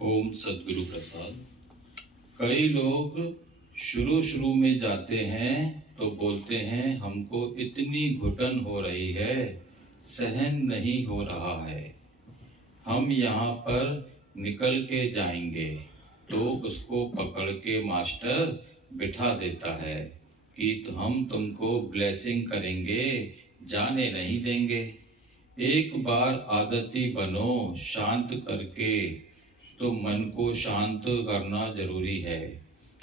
ओम सद्गुरु प्रसाद। कई लोग शुरू शुरू में जाते हैं तो बोलते हैं हमको इतनी घुटन हो रही है, सहन नहीं हो रहा है, हम यहाँ पर निकल के जाएंगे। तो उसको पकड़ के मास्टर बिठा देता है कि तो हम तुमको ब्लेसिंग करेंगे, जाने नहीं देंगे। एक बार आदती बनो शांत करके, तो मन को शांत करना जरूरी है।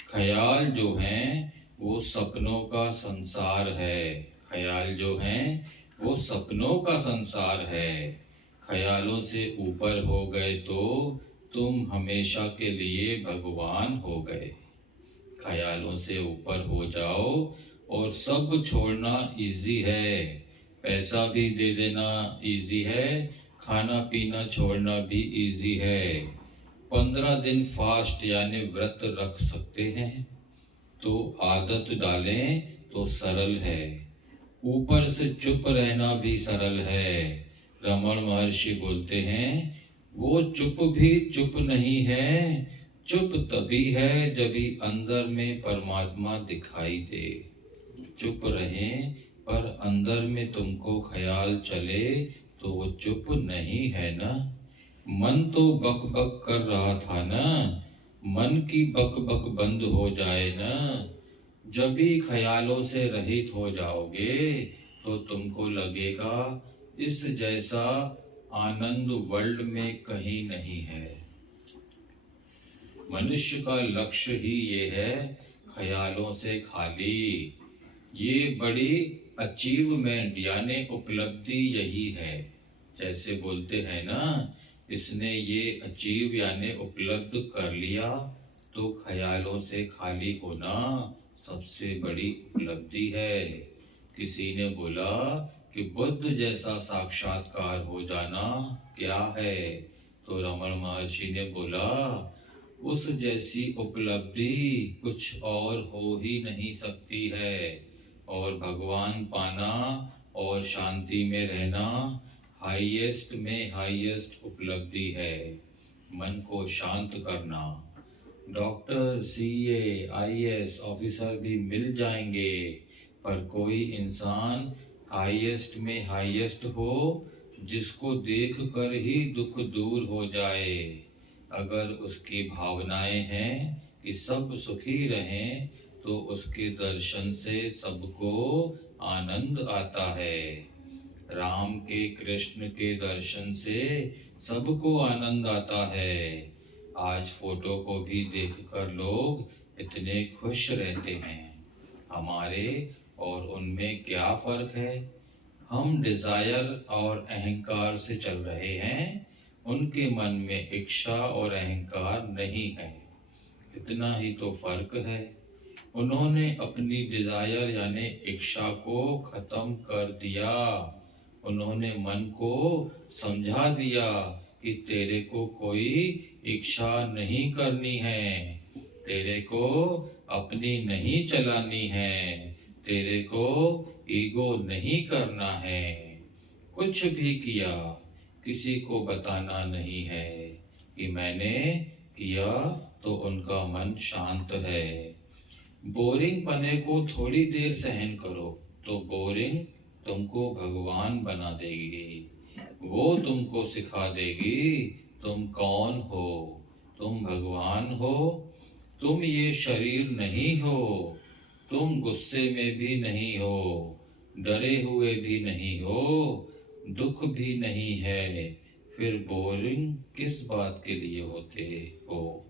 ख्याल जो हैं वो सपनों का संसार है। ख्याल जो हैं वो सपनों का संसार है। ख्यालों से ऊपर हो गए तो तुम हमेशा के लिए भगवान हो गए। ख्यालों से ऊपर हो जाओ और सब छोड़ना इजी है। पैसा भी दे देना इजी है, खाना पीना छोड़ना भी इजी है। 15 दिन फास्ट यानी व्रत रख सकते हैं, तो आदत डालें तो सरल है। ऊपर से चुप रहना भी सरल है। रमण महर्षि बोलते हैं वो चुप भी चुप नहीं है, चुप तभी है जब ही अंदर में परमात्मा दिखाई दे। चुप रहें पर अंदर में तुमको ख्याल चले तो वो चुप नहीं है ना। मन तो बक बक कर रहा था ना, मन की बक बक बंद हो जाए ना। जब भी ख्यालों से रहित हो जाओगे तो तुमको लगेगा इस जैसा आनंद वर्ल्ड में कहीं नहीं है। मनुष्य का लक्ष्य ही ये है, ख्यालों से खाली। ये बड़ी अचीवमेंट यानी उपलब्धि यही है। जैसे बोलते हैं ना, इसने ये अचीव यानी उपलब्ध कर लिया, तो ख्यालों से खाली होना सबसे बड़ी उपलब्धि है। किसी ने बोला कि बुद्ध जैसा साक्षात्कार हो जाना क्या है, तो रमण महर्षि ने बोला उस जैसी उपलब्धि कुछ और हो ही नहीं सकती है। और भगवान पाना और शांति में रहना हाईएस्ट में हाईएस्ट उपलब्धि है। मन को शांत करना। डॉक्टर, सीए, आईएएस ऑफिसर भी मिल जाएंगे, पर कोई इंसान हाईएस्ट में हाईएस्ट हो जिसको देख कर ही दुख दूर हो जाए। अगर उसकी भावनाएं हैं कि सब सुखी रहें, तो उसके दर्शन से सबको आनंद आता है। राम के, कृष्ण के दर्शन से सबको आनंद आता है। आज फोटो को भी देखकर लोग इतने खुश रहते हैं। हमारे और उनमें क्या फर्क है? हम डिजायर और अहंकार से चल रहे हैं, उनके मन में इच्छा और अहंकार नहीं है। इतना ही तो फर्क है। उन्होंने अपनी डिजायर यानी इच्छा को खत्म कर दिया। उन्होंने मन को समझा दिया कि तेरे को कोई इच्छा नहीं करनी है, तेरे को अपनी नहीं चलानी है, तेरे को ईगो नहीं करना है। कुछ भी किया किसी को बताना नहीं है कि मैंने किया, तो उनका मन शांत है। बोरिंग पने को थोड़ी देर सहन करो तो बोरिंग तुमको भगवान बना देगी। वो तुमको सिखा देगी तुम कौन हो। तुम भगवान हो। तुम ये शरीर नहीं हो। तुम गुस्से में भी नहीं हो, डरे हुए भी नहीं हो, दुख भी नहीं है। फिर बोरिंग किस बात के लिए होते हो?